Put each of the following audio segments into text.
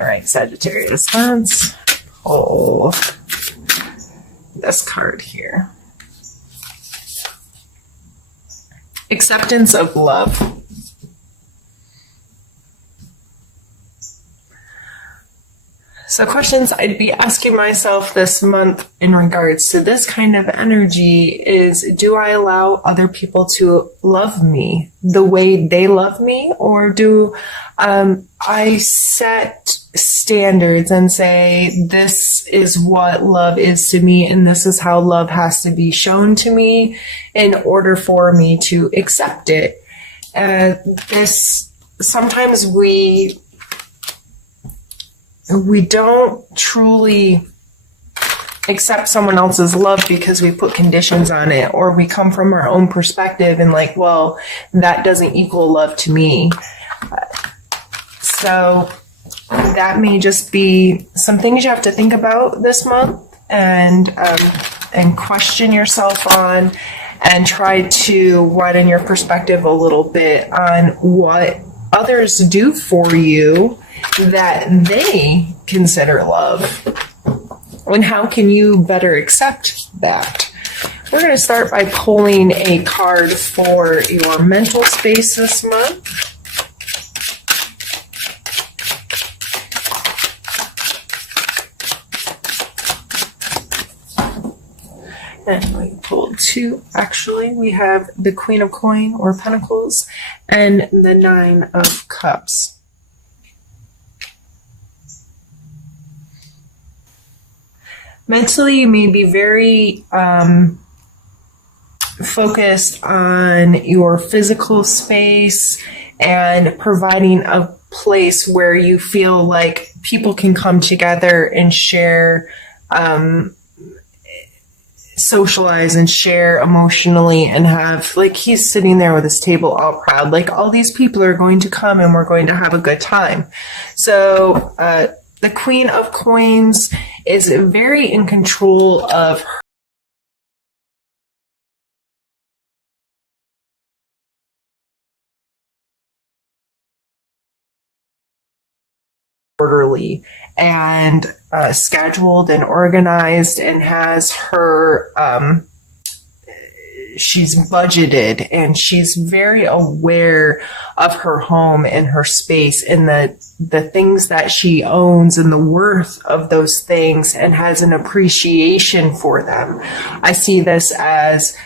All right, Sagittarius, let's pull this card here. Acceptance of love. So questions I'd be asking myself this month in regards to this kind of energy is, do I allow other people to love me the way they love me? Or do I set standards and say, this is what love is to me and this is how love has to be shown to me in order for me to accept it? Sometimes we don't truly accept someone else's love because we put conditions on it, or we come from our own perspective and like, well, that doesn't equal love to me. So that may just be some things you have to think about this month and question yourself on, and try to widen your perspective a little bit on what others do for you that they consider love, and how can you better accept that? We're going to start by pulling a card for your mental space this month. And we pulled two. Actually, we have the Queen of Coin or Pentacles and the Nine of Cups. Mentally, you may be very focused on your physical space and providing a place where you feel like people can come together and share, socialize and share emotionally, and have, like, he's sitting there with his table all proud, like all these people are going to come and we're going to have a good time. So the Queen of Coins is very in control of her orderly and scheduled and organized, and has her she's budgeted, and she's very aware of her home and her space and the things that she owns and the worth of those things, and has an appreciation for them. I see this as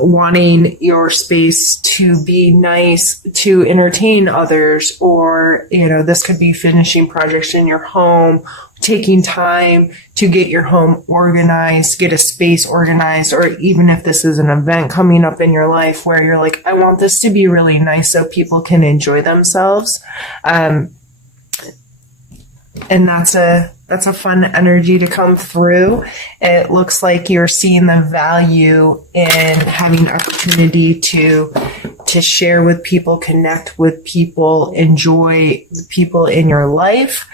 wanting your space to be nice, to entertain others, or, you know, this could be finishing projects in your home, taking time to get your home organized, get a space organized, or even if this is an event coming up in your life where you're like, I want this to be really nice so people can enjoy themselves. And that's a fun energy to come through. It looks like you're seeing the value in having opportunity to share with people, connect with people, enjoy the people in your life.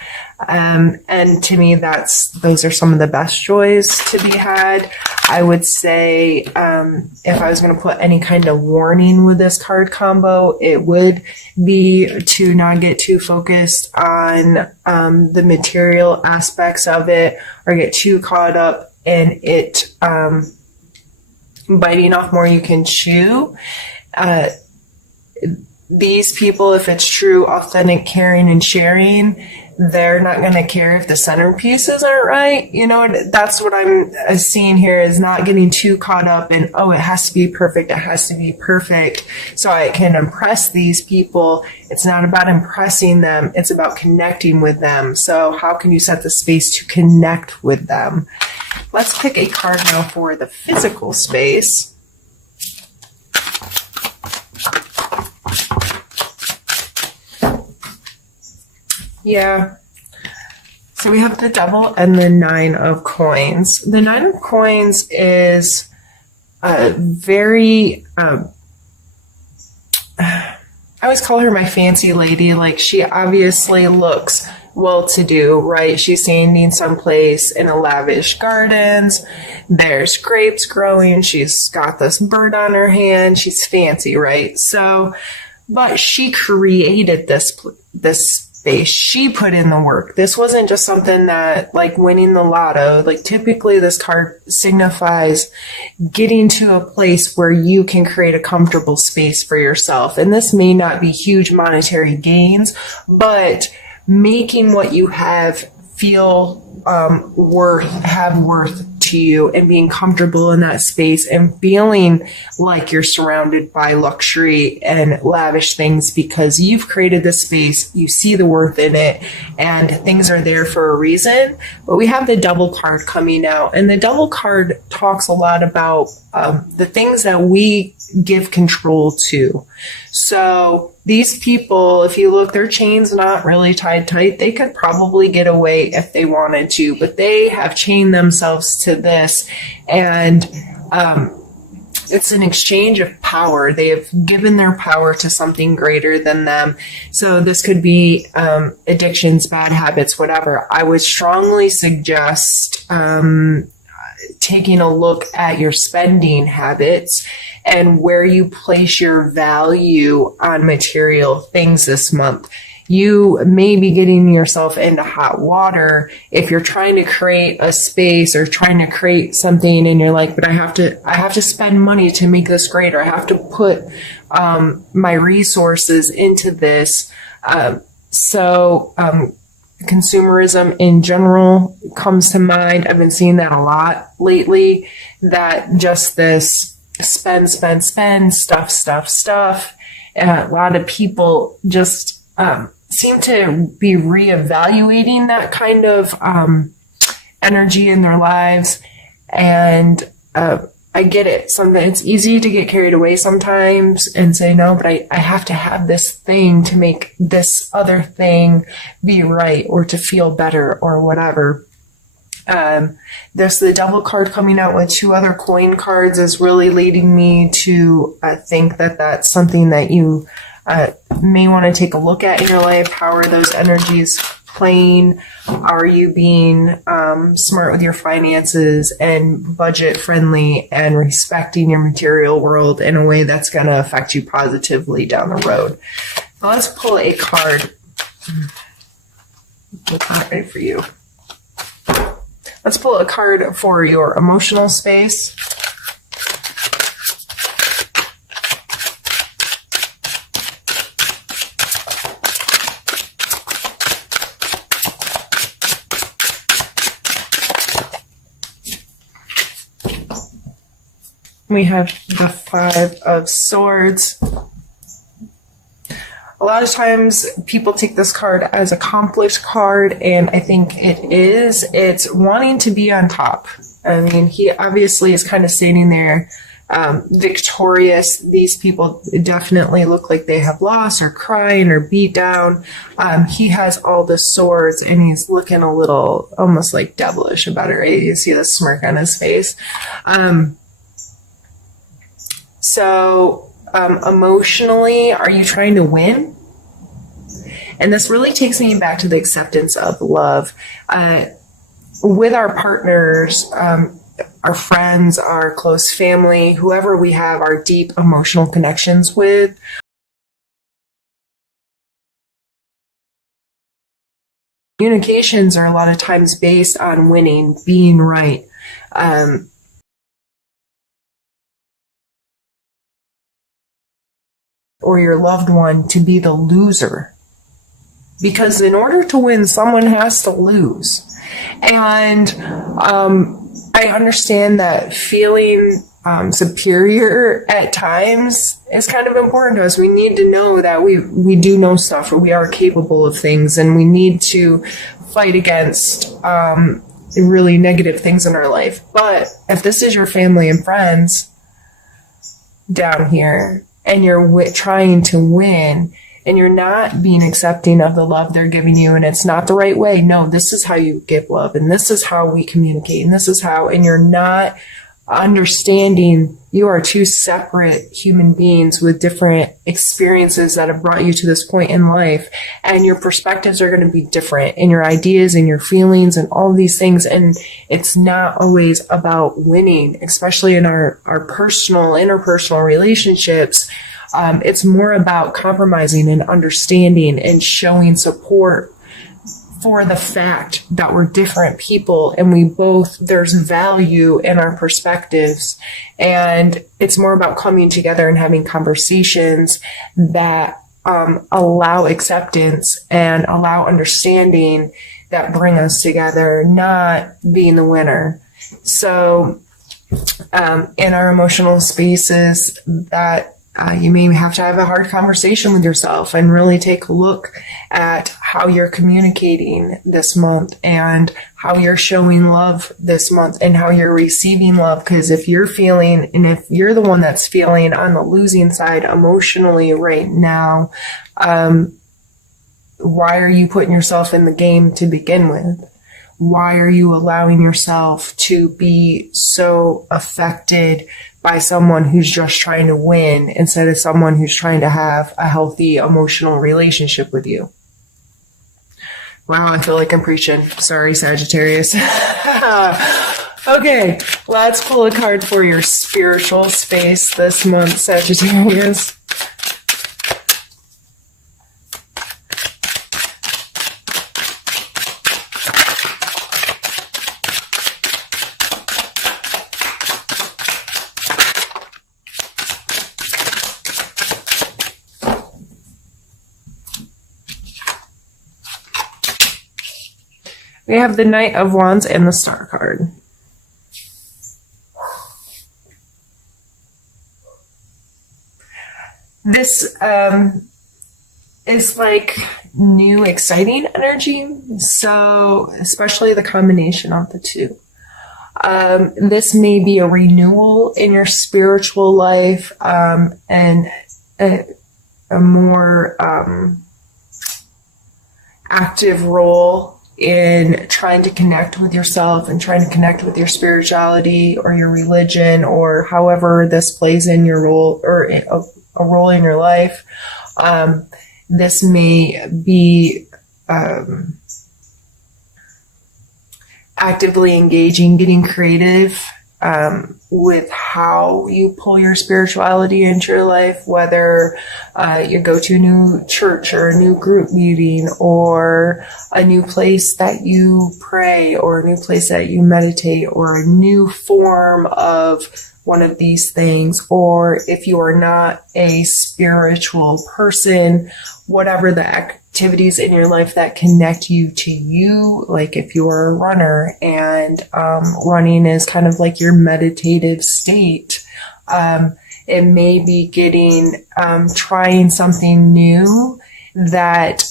And to me, those are some of the best joys to be had. I would say, if I was going to put any kind of warning with this card combo, it would be to not get too focused on the material aspects of it, or get too caught up in it biting off more you can chew. These people, if it's true, authentic, caring, and sharing, they're not going to care if the centerpieces aren't right. You know, that's what I'm seeing here, is not getting too caught up in, oh, it has to be perfect. It has to be perfect so I can impress these people. It's not about impressing them. It's about connecting with them. So how can you set the space to connect with them? Let's pick a card now for the physical space. Yeah. So we have the Devil and the Nine of Coins. The Nine of Coins is very, I always call her my fancy lady. Like, she obviously looks well-to-do, right? She's standing someplace in a lavish gardens. There's grapes growing. She's got this bird on her hand. She's fancy, right? So, but she created this space. She put in the work. This wasn't just something that, like winning the lotto. Like typically this card signifies getting to a place where you can create a comfortable space for yourself. And this may not be huge monetary gains, but making what you have feel have worth to you, and being comfortable in that space and feeling like you're surrounded by luxury and lavish things because you've created this space, you see the worth in it, and things are there for a reason. But we have the Devil card coming out, and the Devil card talks a lot about the things that we give control to. So these people, if you look, their chain's not really tied tight. They could probably get away if they wanted to, but they have chained themselves to this, and it's an exchange of power. They have given their power to something greater than them. So this could be addictions, bad habits, whatever. I would strongly suggest taking a look at your spending habits and where you place your value on material things this month. You may be getting yourself into hot water if you're trying to create a space or trying to create something, and you're like, but I have to spend money to make this greater. I have to put my resources into this. Consumerism in general comes to mind. I've been seeing that a lot lately, that just this spend, stuff. A lot of people just seem to be reevaluating that kind of energy in their lives. And I get it. Sometimes it's easy to get carried away sometimes and say, no, but I have to have this thing to make this other thing be right or to feel better or whatever. There's the Devil card coming out with 2 other coin cards is really leading me to think that that's something that you may want to take a look at in your life. How are those energies playing? Are you being smart with your finances and budget friendly and respecting your material world in a way that's going to affect you positively down the road? Now let's pull a card. Ready for you. Let's pull a card for your emotional space. We have the 5 of Swords. A lot of times people take this card as a conflict card, and I think it is. It's wanting to be on top. I mean, he obviously is kind of standing there victorious. These people definitely look like they have lost or crying or beat down. He has all the swords, and he's looking a little almost like devilish about it, right? You see the smirk on his face. Emotionally, are you trying to win? And this really takes me back to the acceptance of love. With our partners, our friends, our close family, whoever we have our deep emotional connections with, communications are a lot of times based on winning, being right. Or your loved one to be the loser. Because in order to win, someone has to lose. And I understand that feeling superior at times is kind of important to us. We need to know that we do know stuff, or we are capable of things, and we need to fight against really negative things in our life. But if this is your family and friends down here, and you're trying to win, and you're not being accepting of the love they're giving you, and it's not the right way. No, this is how you give love, and this is how we communicate, and this is how, and you're not understanding you are 2 separate human beings with different experiences that have brought you to this point in life, and your perspectives are going to be different, and your ideas and your feelings and all these things. And it's not always about winning, especially in our personal, interpersonal relationships. It's more about compromising and understanding and showing support for the fact that we're different people and there's value in our perspectives. And it's more about coming together and having conversations that allow acceptance and allow understanding, that bring us together, not being the winner. So in our emotional spaces, that you may have to have a hard conversation with yourself and really take a look at how you're communicating this month and how you're showing love this month and how you're receiving love. Because if you're the one that's feeling on the losing side emotionally right now, why are you putting yourself in the game to begin with? Why are you allowing yourself to be so affected by someone who's just trying to win instead of someone who's trying to have a healthy emotional relationship with you? Wow, I feel like I'm preaching. Sorry, Sagittarius. Okay, let's pull a card for your spiritual space this month, Sagittarius. We have the Knight of Wands and the Star card. This is like new, exciting energy. So, especially the combination of the two. This may be a renewal in your spiritual life, and a more active role in trying to connect with yourself and trying to connect with your spirituality or your religion, or however this plays in your role, or a role in your life. This may be actively engaging, getting creative with how you pull your spirituality into your life, whether you go to a new church or a new group meeting or a new place that you pray or a new place that you meditate or a new form of one of these things. Or if you are not a spiritual person, whatever the activities in your life that connect you to you, like if you are a runner and running is kind of like your meditative state, it may be trying something new that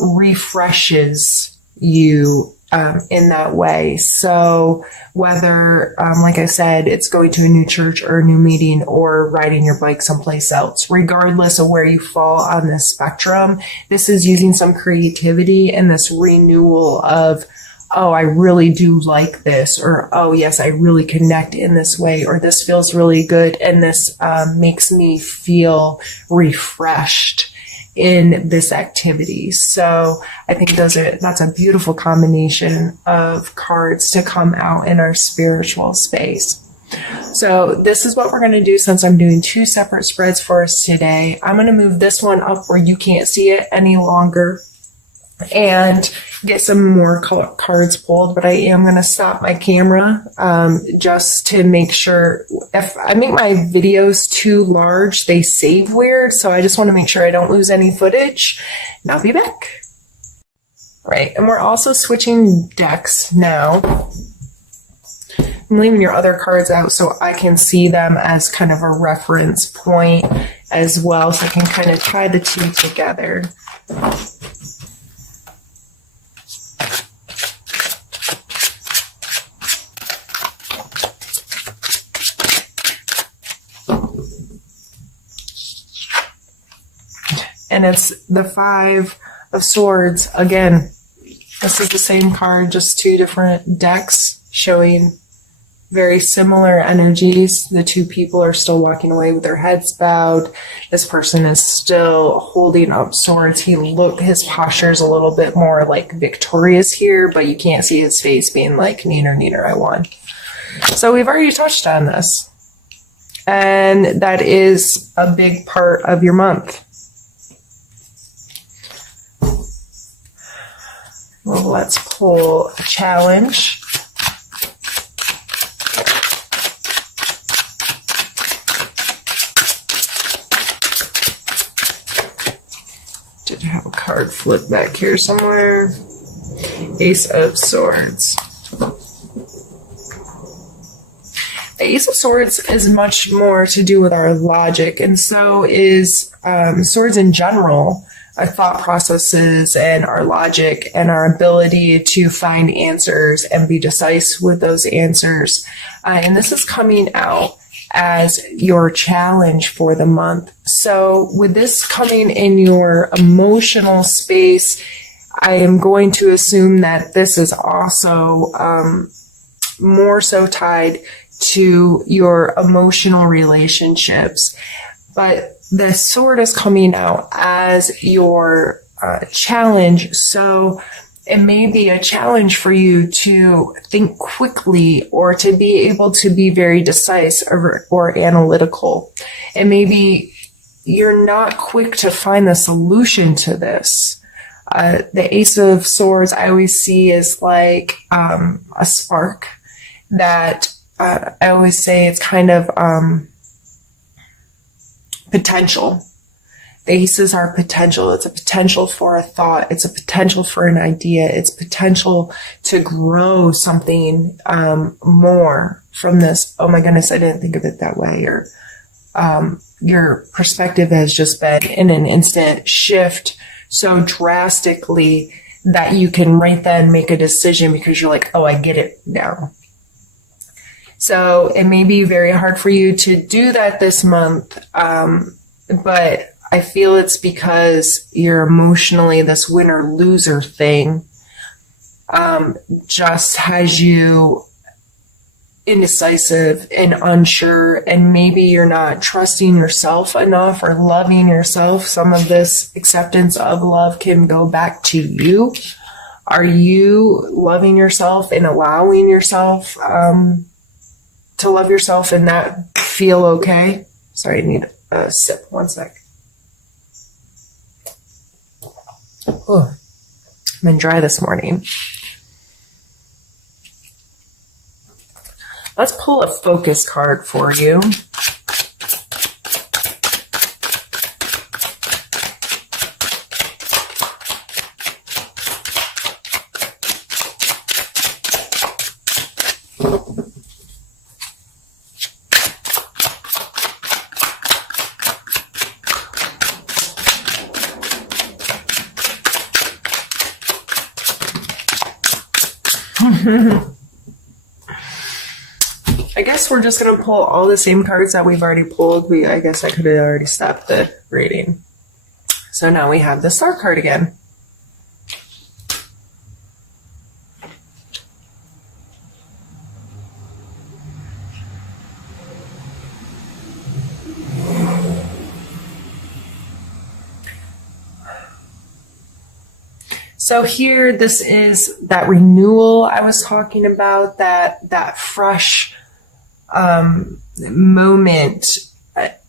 refreshes you in that way. So whether, like I said, it's going to a new church or a new meeting or riding your bike someplace else, regardless of where you fall on this spectrum, this is using some creativity and this renewal of, oh, I really do like this, or, oh, yes, I really connect in this way, or this feels really good, and this makes me feel refreshed in this activity. So I think that's a beautiful combination of cards to come out in our spiritual space. So this is what we're going to do since I'm doing two separate spreads for us today. I'm going to move this one up where you can't see it any longer and get some more cards pulled, but I am going to stop my camera just to make sure. If I make my videos too large, they save weird, so I just want to make sure I don't lose any footage, and I'll be back. Right, and we're also switching decks now. I'm leaving your other cards out so I can see them as kind of a reference point as well, so I can kind of tie the two together. And it's the Five of Swords. Again, this is the same card, just two different decks showing very similar energies. The two people are still walking away with their heads bowed. This person is still holding up swords. His posture is a little bit more like victorious here, but you can't see his face being like, neener, neener, I won. So we've already touched on this. And that is a big part of your month. Well, let's pull a challenge. Did have a card flip back here somewhere. Ace of Swords. The Ace of Swords is much more to do with our logic, and so is swords in general, our thought processes and our logic and our ability to find answers and be decisive with those answers. And this is coming out as your challenge for the month. So with this coming in your emotional space, I am going to assume that this is also more so tied to your emotional relationships. But the sword is coming out as your challenge. So it may be a challenge for you to think quickly or to be able to be very decisive or analytical. It may be you're not quick to find the solution to this. The Ace of Swords I always see is like a spark that I always say it's kind of potential. The aces are potential. It's a potential for a thought. It's a potential for an idea. It's potential to grow something more from this. Oh my goodness, I didn't think of it that way. Or your perspective has just been in an instant shift so drastically that you can right then make a decision because you're like, oh, I get it now. So it may be very hard for you to do that this month, but I feel it's because you're emotionally this winner-loser thing just has you indecisive and unsure, and maybe you're not trusting yourself enough or loving yourself. Some of this acceptance of love can go back to you. Are you loving yourself and allowing yourself to love yourself and that feel okay? Sorry, I need a sip. One sec. Oh, I've been dry this morning. Let's pull a focus card for you. I guess we're just going to pull all the same cards that we've already pulled. I guess I could have already stopped the reading. So now we have the Star card again. So here, this is that renewal I was talking about, that fresh moment, that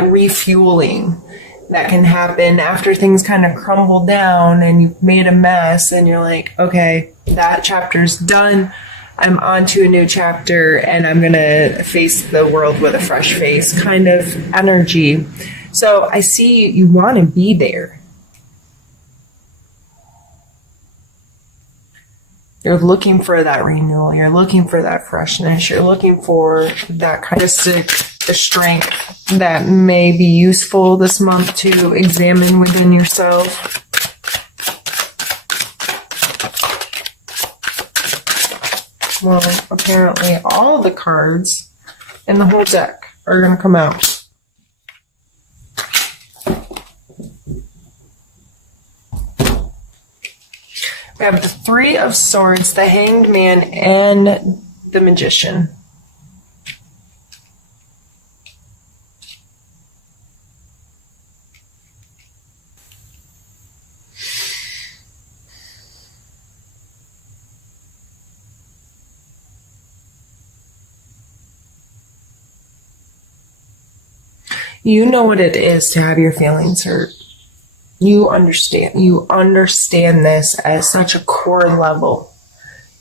refueling that can happen after things kind of crumble down and you've made a mess and you're like, okay, that chapter's done. I'm on to a new chapter and I'm going to face the world with a fresh face kind of energy. So I see you want to be there. You're looking for that renewal. You're looking for that freshness. You're looking for that kind of strength that may be useful this month to examine within yourself. Well, apparently all the cards in the whole deck are going to come out. We have the Three of Swords, the Hanged Man, and the Magician. You know what it is to have your feelings hurt. You understand this at such a core level.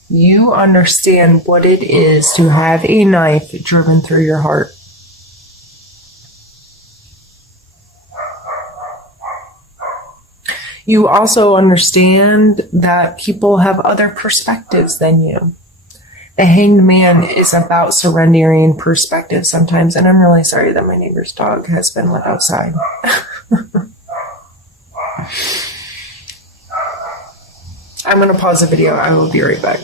You understand what it is to have a knife driven through your heart. You also understand that people have other perspectives than you. The Hanged Man is about surrendering perspective sometimes, and I'm really sorry that my neighbor's dog has been let outside. I'm going to pause the video. I will be right back.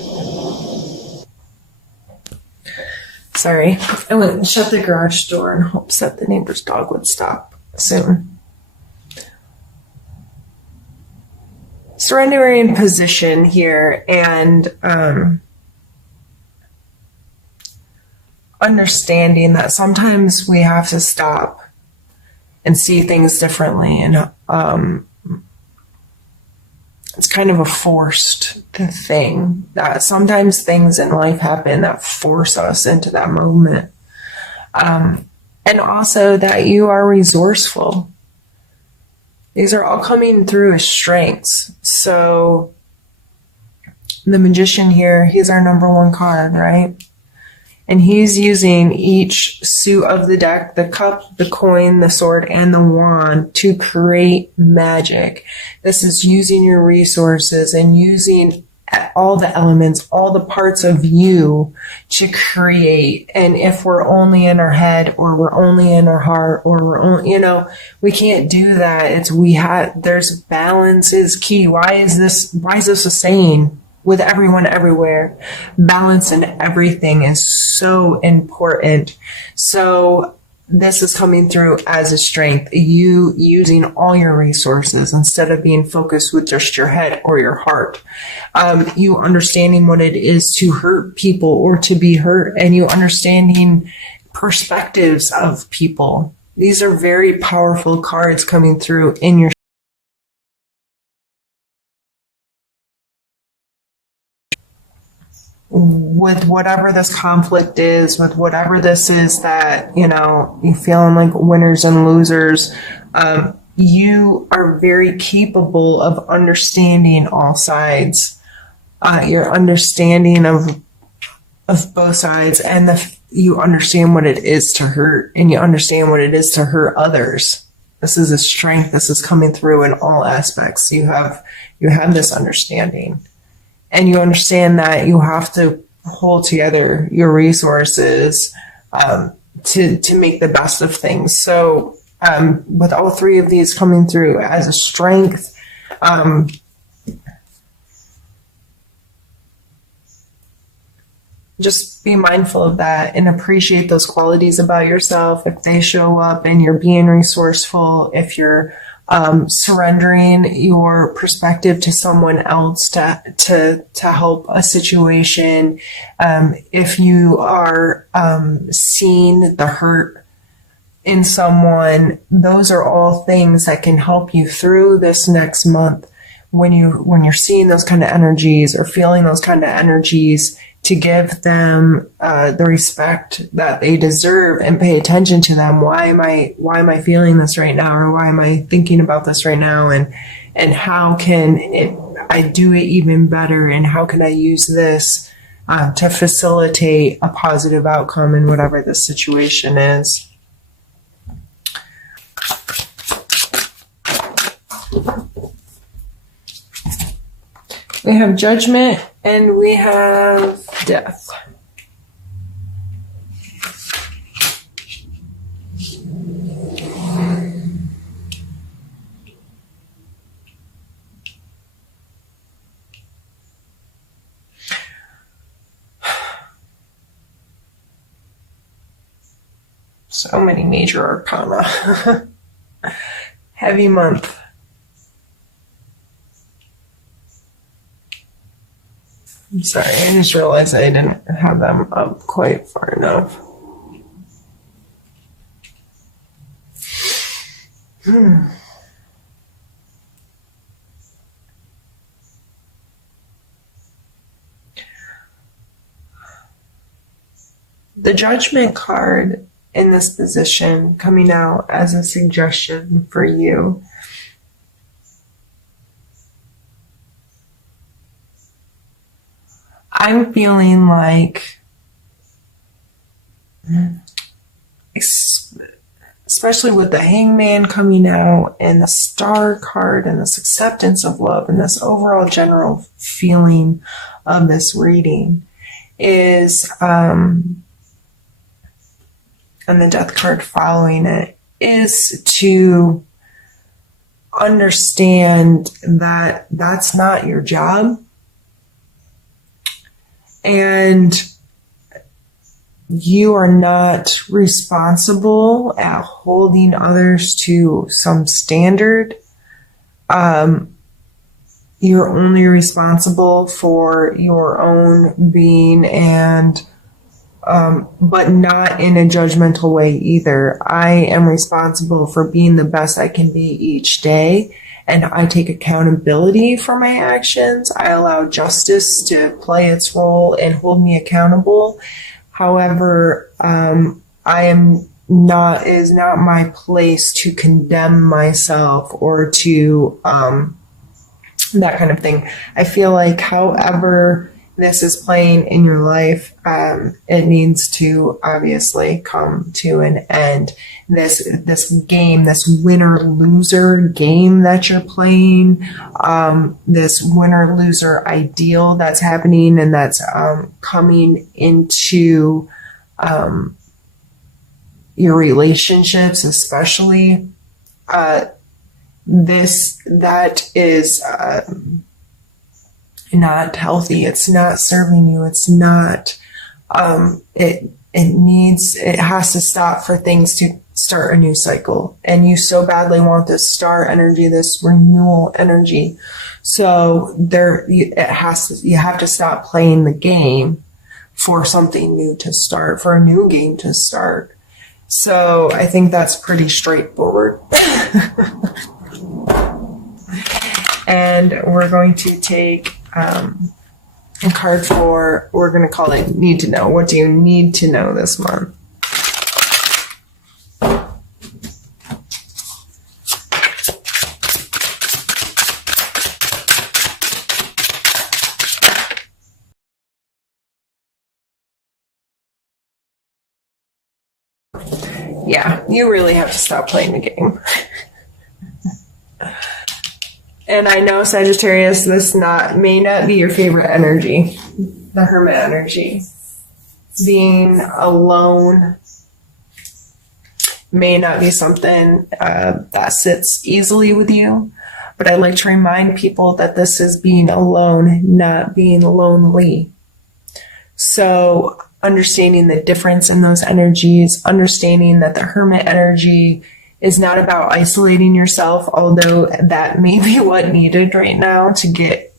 Sorry. I went and shut the garage door in hopes that the neighbor's dog would stop soon. Surrendering position here and understanding that sometimes we have to stop and see things differently, and it's kind of a forced thing that sometimes things in life happen that force us into that moment, and also that you are resourceful. These are all coming through as strengths. So the Magician here, he's our number one card, right? And he's using each suit of the deck, the cup, the coin, the sword, and the wand to create magic. This is using your resources and using all the elements, all the parts of you to create. And if we're only in our head, or we're only in our heart, or we're only, we can't do that. There's balance is key. Why is this a saying? With everyone everywhere, balance in everything is so important. So this is coming through as a strength. You using all your resources instead of being focused with just your head or your heart. You understanding what it is to hurt people or to be hurt, and you understanding perspectives of people. These are very powerful cards coming through in your with whatever this conflict is, with whatever this is that, you feeling like winners and losers, you are very capable of understanding all sides. Your understanding of both sides, and you understand what it is to hurt, and you understand what it is to hurt others. This is a strength. This is coming through in all aspects. You have this understanding. And you understand that you have to hold together your resources to make the best of things. So with all three of these coming through as a strength, just be mindful of that and appreciate those qualities about yourself. If they show up and you're being resourceful, if you're surrendering your perspective to someone else to help a situation, if you are seeing the hurt in someone, those are all things that can help you through this next month. When you're seeing those kind of energies or feeling those kind of energies, to give them the respect that they deserve and pay attention to them. Why am I feeling this right now, or why am I thinking about this right now, and how can I do it even better, and how can I use this to facilitate a positive outcome in whatever the situation is. We have Judgment and we have Death. So many major arcana. Heavy month. I'm sorry, I just realized I didn't have them up quite far enough. The Judgment card in this position coming out as a suggestion for you. I'm feeling like, especially with the Hangman coming out and the Star card and this acceptance of love and this overall general feeling of this reading is, and the Death card following it, is to understand that that's not your job. And you are not responsible at holding others to some standard. You're only responsible for your own being, and but not in a judgmental way either. I am responsible for being the best I can be each day, and I take accountability for my actions. I allow justice to play its role and hold me accountable. However, it is not my place to condemn myself or to that kind of thing. I feel like however this is playing in your life, it needs to obviously come to an end. This game, this winner-loser game that you're playing, this winner-loser ideal that's happening and that's coming into your relationships, especially, that is not healthy. It's not serving you. It's not, it has to stop for things to start a new cycle. And you so badly want this star energy, this renewal energy. So you have to stop playing the game for something new to start, for a new game to start. So I think that's pretty straightforward. And we're going to take a card for, we're going to call it Need to Know. What do you need to know this month? Yeah, you really have to stop playing the game. And I know, Sagittarius, this may not be your favorite energy, the Hermit energy. Being alone may not be something that sits easily with you, but I like to remind people that this is being alone, not being lonely. So understanding the difference in those energies, understanding that the Hermit energy is not about isolating yourself, although that may be what needed right now to get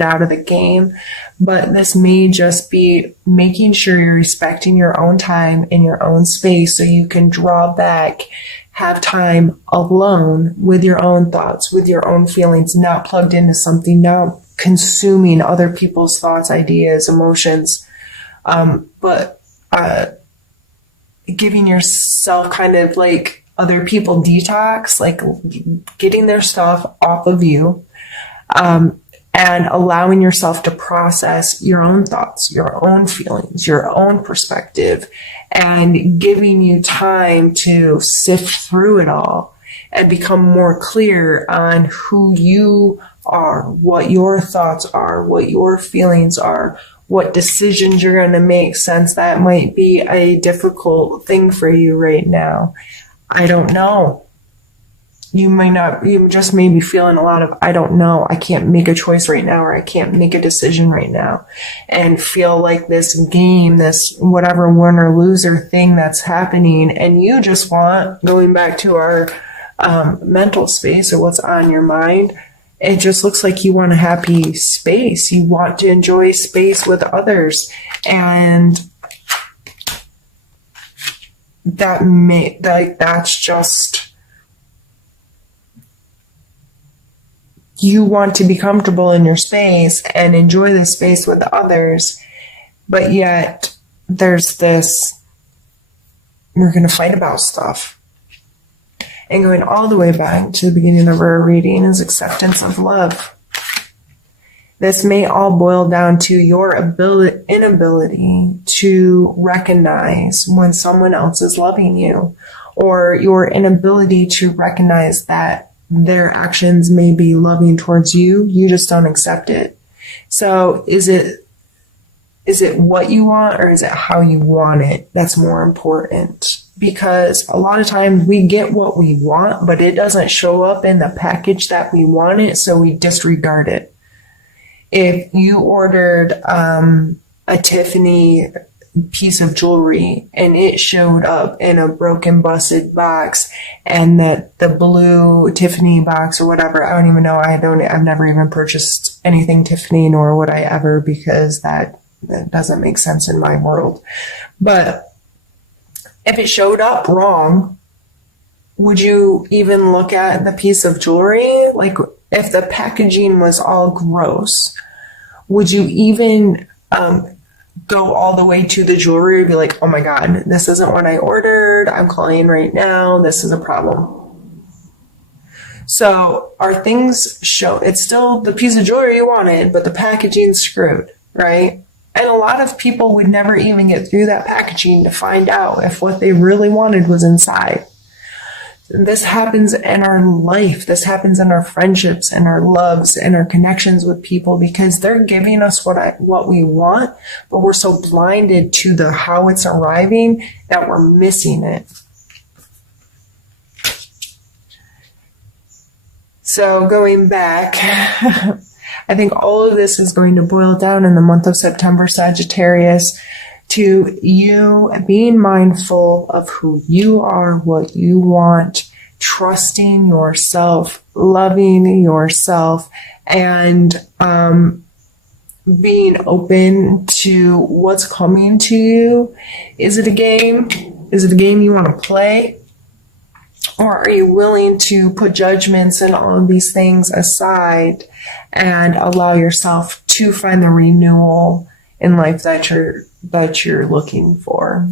out of the game. But this may just be making sure you're respecting your own time in your own space so you can draw back, have time alone with your own thoughts, with your own feelings, not plugged into something, not consuming other people's thoughts, ideas, emotions, but giving yourself kind of like other people detox, like getting their stuff off of you, and allowing yourself to process your own thoughts, your own feelings, your own perspective, and giving you time to sift through it all and become more clear on who you are, what your thoughts are, what your feelings are, what decisions you're going to make, since that might be a difficult thing for you right now. I don't know. You just may be feeling a lot of, I don't know, I can't make a choice right now, or I can't make a decision right now, and feel like this game, this whatever win or loser thing that's happening, and you just want, going back to our mental space or what's on your mind, it just looks like you want a happy space. You want to enjoy space with others, and that's just, you want to be comfortable in your space and enjoy the space with others, but yet there's this You're going to fight about stuff. And going all the way back to the beginning of our reading is acceptance of love. This may all boil down to your inability to recognize when someone else is loving you, or your inability to recognize that their actions may be loving towards you. You just don't accept it. So is it what you want, or is it how you want it that's more important? Because a lot of times we get what we want, but it doesn't show up in the package that we want it, so we disregard it. If you ordered a Tiffany piece of jewelry and it showed up in a broken, busted box, and that the blue Tiffany box or whatever, I don't even know. I've never even purchased anything Tiffany, nor would I ever, because that doesn't make sense in my world. But if it showed up wrong, would you even look at the piece of jewelry? Like, if the packaging was all gross, would you even go all the way to the jewelry and be like, oh my God, this isn't what I ordered. I'm calling right now. This is a problem. So our things show, it's still the piece of jewelry you wanted, but the packaging's screwed, right? And a lot of people would never even get through that packaging to find out if what they really wanted was inside. This happens in our life. This happens in our friendships and our loves and our connections with people, because they're giving us what we want, but we're so blinded to the how it's arriving that we're missing it. So going back, I think all of this is going to boil down in the month of September, Sagittarius, to you being mindful of who you are, what you want, trusting yourself, loving yourself, and being open to what's coming to you. Is it a game? Is it a game you want to play? Or are you willing to put judgments and all of these things aside and allow yourself to find the renewal in life that you're looking for?